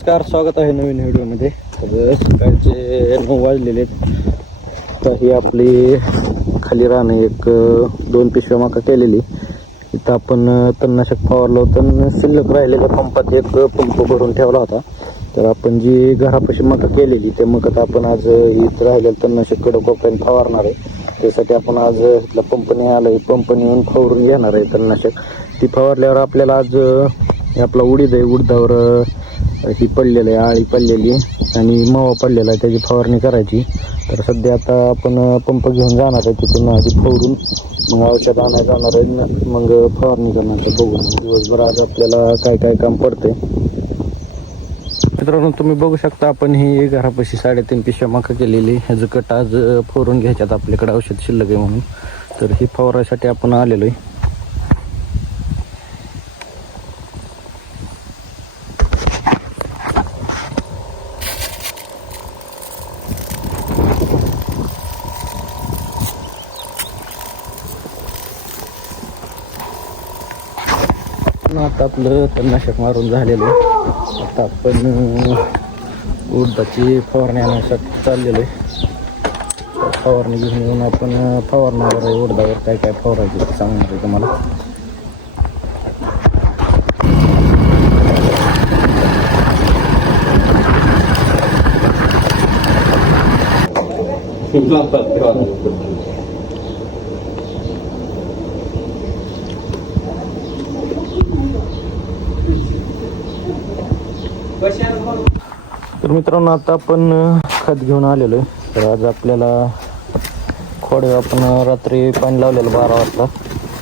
नमस्कार स्वागत आहे नवीन व्हिडिओमध्ये. तर सकाळचे नऊ वाजलेले आहेत. तर ही आपली खाली राहणं एक दोन पिशव्या माका केलेली. इथं आपण तन्नाशक तणनाशक फवारलं होतं शिल्लक राहिलेल्या पंपात एक पंप भरून ठेवला होता. तर आपण जी घरापाशी मका केलेली ते मकात आपण आज इथं राहिलेलं तणनाशक कडक फवारणार आहे. त्यासाठी आपण आज इथला पंप आलं पंप नेऊन फवारून घेणार आहे तणनाशक. ती फवारल्यावर आपल्याला आज हे आपला उडीद आहे उडदावर ही पडलेलं आहे आळी पडलेली आणि मावा पडलेला आहे त्याची फवारणी करायची. तर सध्या आता आपण पंप घेऊन जाणार आहे तिथून आधी फवरून मग औषध आणायला जाणार आहे मग फवारणी करणार बघू. दिवसभर आज आपल्याला काय काय काम पडते मित्रांनो तुम्ही बघू शकता आपण ही घरापाशी साडेतीन पिशव्या मका केलेली. ह्याचं कट आज फवरून घ्यायच्यात आपल्याकडे औषध शिल्लक आहे म्हणून. तर ही फवारासाठी आपण आलेलो आहे पण आता आपलं तणनाशक मारून झालेलं आहे. आता आपण उडदाची फवारणी आणण्यासाठी चाललेलो आहे. फवारणी घेऊन येऊन आपण फवारणावर आहे उडदावर काय काय फवारायचं ते सांगणार आहे तुम्हाला. तर मित्रांनो आता आपण खत घेऊन आलेलो आहे. तर आज आपल्याला खोडे आपण रात्री पाणी लावलेलं बारा वाजता.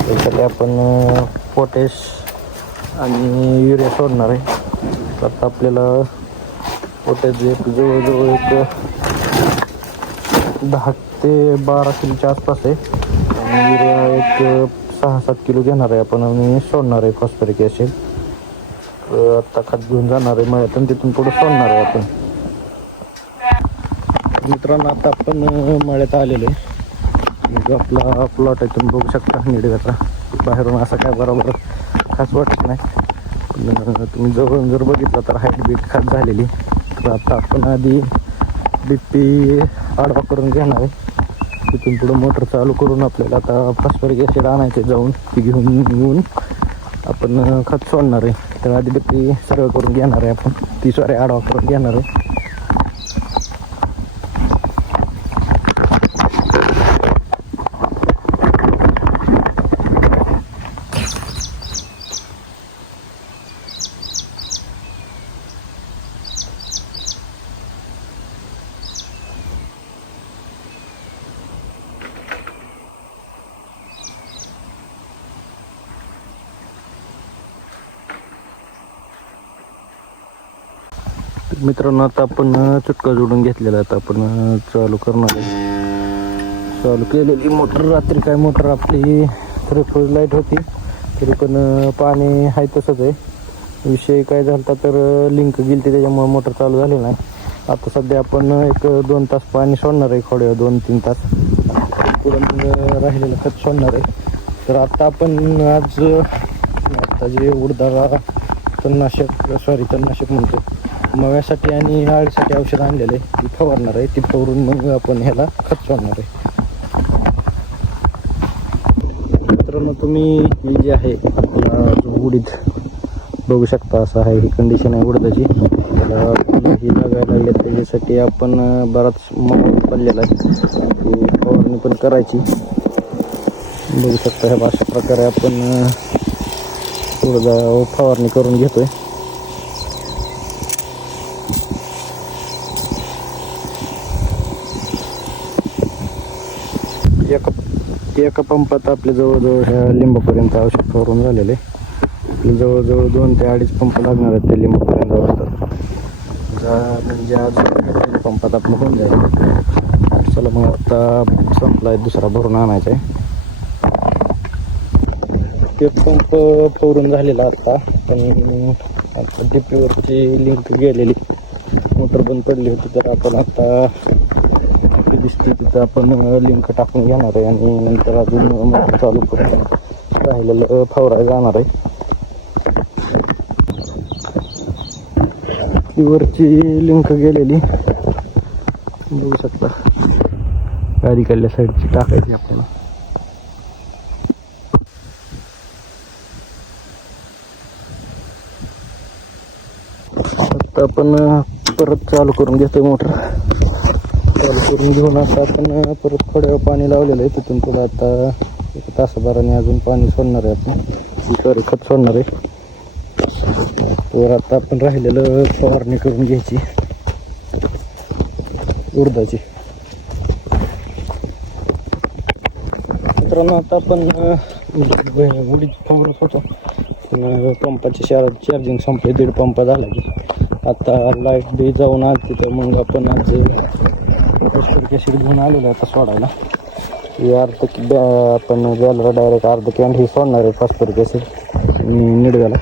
त्यासाठी आपण पोटॅश आणि युरिया सोडणार आहे. तर आता आपल्याला पोटॅश एक जवळजवळ एक दहा ते बारा किलोच्या आसपास आहे. आणि युरिया एक सहा सात किलो घेणार आहे आपण आणि सोडणार आहे फॉस्फरिक ॲसिड. तर आता खत घेऊन जाणार आहे. मग तिथून पुढे सोडणार आहे आपण. मित्रांनो आता आपण मळ्यात आलेलो आहे. जो आपला प्लॉट आहे तुम्ही बघू शकता निडगाचा बाहेरून असा काय बरोबर खास वाटत नाही. पण तुम्ही जवळून जर बघितलं तर हाईट बीट खास झालेली तर आता आपण आधी डीपी आडवा करून घेणार आहे. तिथून पुढं मोटर चालू करून आपल्याला आता फॉस्फरिक ॲसिड आणायचे जाऊन ती घेऊन येऊन आपण खत सोडणार आहे. तर आधी डीपी सर्व करून घेणार आहे आपण. ती सॉरी आडवा करून घेणार आहे. मित्रांनो आता आपण चुटका जोडून घेतलेला आहे. आता आपण चालू करणार आहे. चालू केलेली मोटर. रात्री काय मोटर? आपली खरं लाइट होती. तरी पण पाणी आहे तसंच आहे. विषय काय झाला तर लिंक गेली त्याच्यामुळे मोटर चालू झाली नाही. आता सध्या आपण एक दोन तास पाणी सोडणार आहे खोड्या दोन तीन तास. पुढे मग राहिलेलं खत सोडणार आहे. तर आता आपण आज आता जे उडदारा तणनाशक सॉरी तणनाशक म्हणतो मव्यासाठी आणि आळीसाठी औषध आणलेलं आहे ती फवारणार आहे. ती फवारून मग आपण ह्याला खत सोडणार आहे. मित्रांनो तुम्ही ही जे आहे आपला उडीद बघू शकता असं आहे. ही कंडिशन आहे उडदाची. त्याला ही लागायला लागले त्याच्यासाठी आपण बराच माल पडलेला आहे. ती फवारणी पण करायची. बघू शकता ह्या अशा प्रकारे आपण उडदा फवारणी करून घेतोय. एका एका पंपात आपल्या जवळजवळ ह्या लिंबापर्यंत औषध फवारून झालेले. आपले जवळजवळ दोन ते अडीच पंप लागणार आहेत त्या लिंबापर्यंत औषध. जा म्हणजे आज पंपात आपलं होऊन जाईल. चला मग आता संपला आहे दुसरा भरून आणायचा आहे ते पंप फवरून झालेला आता. पण आपल्या डिपीवरची लिंक गेलेली. मोटर बंद पडली होती तर आपण आता ती दिसते तिथं. आपण लिंक टाकून घेणार आहे आणि नंतर अजून मोटर चालू करून राहिलेलं फवारायला जाणार आहे. ही वरची लिंक गेलेली. बघू शकता. गाडी काढल्या साईडची टाकायची आपल्याला. आता आपण परत चालू करून घेतोय मोटर. चालू करून घेऊन आता आपण परत थोड्या वेळ पाणी लावलेलं आहे. तिथून पुढं आता एक तासाभराने अजून पाणी सोडणार आहे आपण. सॉरी खत सोडणार आहे. तर आता आपण राहिलेलं फवारणी करून घ्यायची. उडदाची. मित्रांनो आता आपण उडीत फवारत होतो. पण, अं, चार्जिंग संपले. दीड पंप झाला की. आता लाइट बी जाऊन आली तिथं मग आपण आज कॅसिड घेऊन आलेलो आहे आता सोडायला. हे अर्ध आपण गॅलरा डायरेक्ट अर्ध कॅन्ड ही सोडणार आहे फॉस्फरिक ॲसिड निडव्याला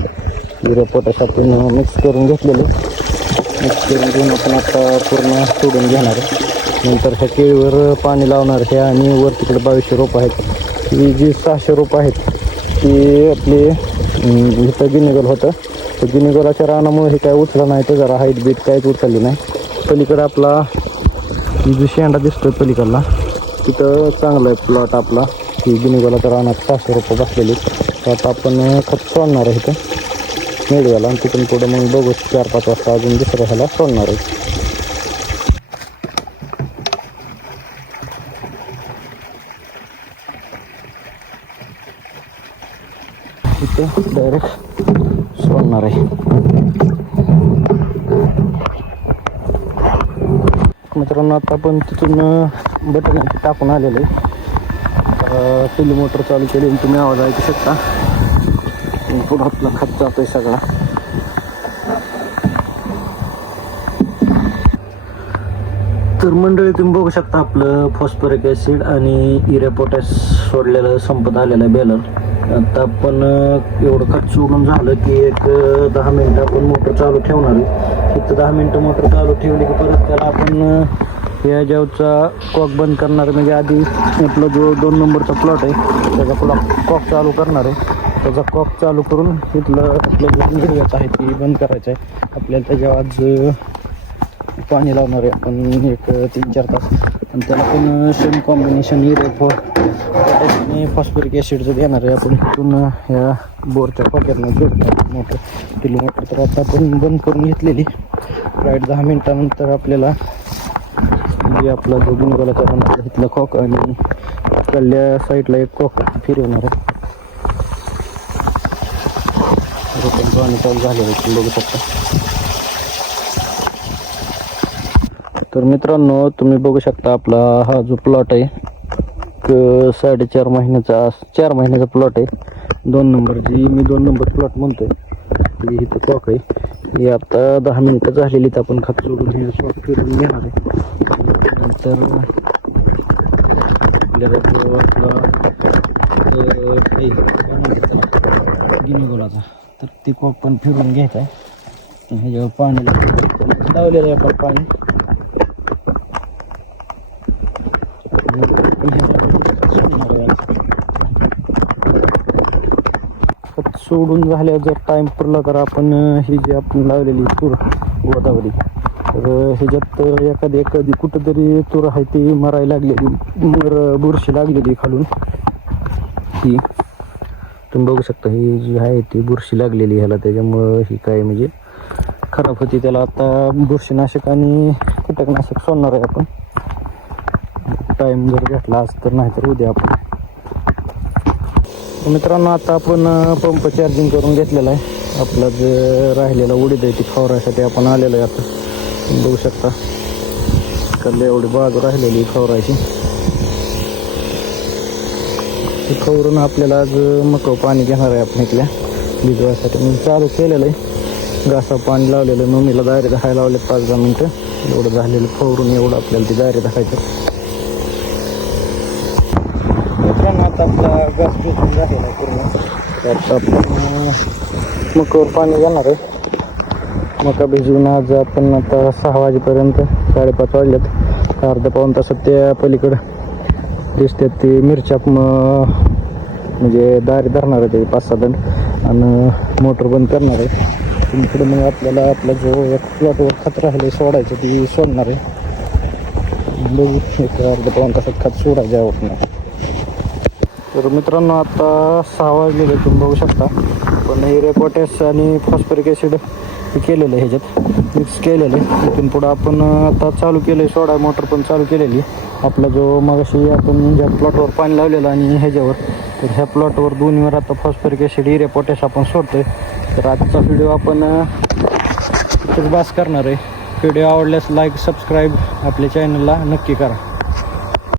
युरिया पोटॅश आपण मिक्स करून घेतलेले. मिक्स करून घेऊन आपण आता पूर्ण सोडून घेणार आहे. नंतर ह्या केळीवर पाणी लावणार हे आणि वर तिकडे बावीसशे रोपं आहेत. ही जी सहाशे रोपं आहेत ती आपली इथं गिनेगल होतं. तर गिनेगलाच्या रानामुळे हे काय उचलं नाही तर जरा हाईट बीट काहीच उचलली नाही. पलीकडे आपला ही जी शेंडा दिसतोय पलीकडला तिथं चांगलं आहे प्लॉट आपला. ही तर अनाथ सहाशे रुपये बसलेली त्यात आपण खत सोडणार आहे इथं. मेडव्याला आणि तिथून पुढं मग बघू चार पाच वाजता अजून दुसऱ्या ह्याला सोडणार आहे. इथं डायरेक्ट सोडणार आहे. मित्रांनो आता पण तिथून बटन टाकून आलेलं आहे. टेली मोटर चालू केली आणि तुम्ही आवाज ऐकू शकता. पुढं आपला खत आहे सगळा. तर मंडळी तुम्ही बघू शकता आपलं फॉस्फरिक ॲसिड आणि युरिया पोटॅश सोडलेलं संपत आलेलं आहे बेलर आता आपण एवढं खर्च उडून झालं की एक दहा मिनटं आपण मोटर चालू ठेवणार आहे. तिथं दहा मिनटं मोटर चालू ठेवली की परत त्याला आपण या जेवचा कॉक बंद करणार म्हणजे आधी आपला जो दोन नंबरचा प्लॉट आहे त्याचा प्लॉट कॉक चालू करणार आहे. त्याचा कॉक चालू करून तिथलं आपलं जे हिरव्याचं आहे ती बंद करायचं आहे. आपल्याला त्याच्या आज पाणी लावणार आहे आपण एक तीन चार तास. आणि त्याला पण सेम कॉम्बिनेशन युरिया फॉ आणि फॉस्फरिक ॲसिडचं देणार आहे आपण तिथून ह्या बोरच्या पॉकेटनं जोडतात मोटर किलो मोटर तर आता आपण बंद करून घेतलेली. राईट दहा मिनटानंतर आपल्याला जे आपला जो गुणगोलाचा रंग तिथला खोक आणि कल्ल्या साईडला एक खोक फिरवणार आहे. पाणी चालू झालेलं आहे बघू शकता. तर मित्रांनो तुम्ही बघू शकता आपला हा जो प्लॉट आहे एक साडेचार महिन्याचा चार महिन्याचा प्लॉट आहे. दोन नंबर जी मी दोन नंबर प्लॉट म्हणतोय. ती इथं क्लॉक आहे. ही आता दहा मिनटं झालेली तर आपण खत सोडून हे प्लॉट फिरून घेणार आहे. नंतर आपल्याला जो आपला गिनीगोलाचा. तर ते कॉक पण फिरून घ्यायचं आहे. ह्याच्यावर पाणी लावलेलं आहे आपण पाणी खत सोडून झाल्यावर जर टाईम पुरला तर आपण ही जी आपण लावलेली तूर गोदावरी तर ह्याच्यात एखादी एखादी कुठंतरी तूर आहे ती मरायला लागलेली मर बुरशी लागलेली खालून. ही. तुम्ही बघू शकता ही जी आहे ती बुरशी लागलेली ह्याला. त्याच्यामुळं ही काय म्हणजे खराब होती. त्याला आता बुरशीनाशक आणि कीटकनाशक सोडणार आहे आपण. टाईम जर घेतला आज तर नाहीतर उद्या आपण मित्रांनो आता आपण पंप चार्जिंग करून घेतलेला आहे. आपला जे राहिलेला उडीद आहे ती फवारायसाठी आपण आलेलो आहे आता. बघू शकता. कडले एवढी बाजू राहिलेली फवारायची ती फवरून आपल्याला आज मक पाणी घेणार आहे आपण इथल्या. भिजवायसाठी मी चालू केलेलं आहे. घासा पाणी लावलेलं आहे. मम्मीला दारे दहायला लावले पाच दहा मिनटं. एवढं झालेलं फवरून एवढं आपल्याला ती दायरे दाखायचं आता आपला गॅस भिजून झालेला पूर्ण. तर आपण मकावर पाणी जाणार आहे. मका भिजवून आज आपण आता सहा वाजेपर्यंत साडेपाच वाजल्यात अर्धा पाऊन तासात त्या पलीकडं दिसतात ते मिरच्या म्हणजे दारी धरणार आहे ते पाच सहा जण आणि मोटर बंद करणार आहे. इकडे मग आपल्याला आपला जो एक प्लॉटवर खत राहिले सोडायचं ती सोडणार आहे. बघू एक अर्धा पाऊन तासात खत सोडायचं आवड नाही तर मित्रांनो आता सहा वाजलेले तुम्ही बघू शकता. पण हिरे पोटॅश आणि फॉस्फरिक ॲसिड केलेलं आहे ह्याच्यात मिक्स केलेलं आहे. तिथून पुढं आपण आता चालू केलं आहे सोडा मोटर पण चालू केलेली आपला जो मगाशी आपण ज्या प्लॉटवर पाणी लावलेलं आणि ह्याच्यावर तर ह्या प्लॉटवर दोन्हीवर आता फॉस्फरिक ॲसिड हिरे पोटॅश आपण सोडतो आहे तर आजचा व्हिडिओ आपण इथेच बास करणार आहे. व्हिडिओ आवडल्यास लाईक सबस्क्राईब आपल्या चॅनलला नक्की करा.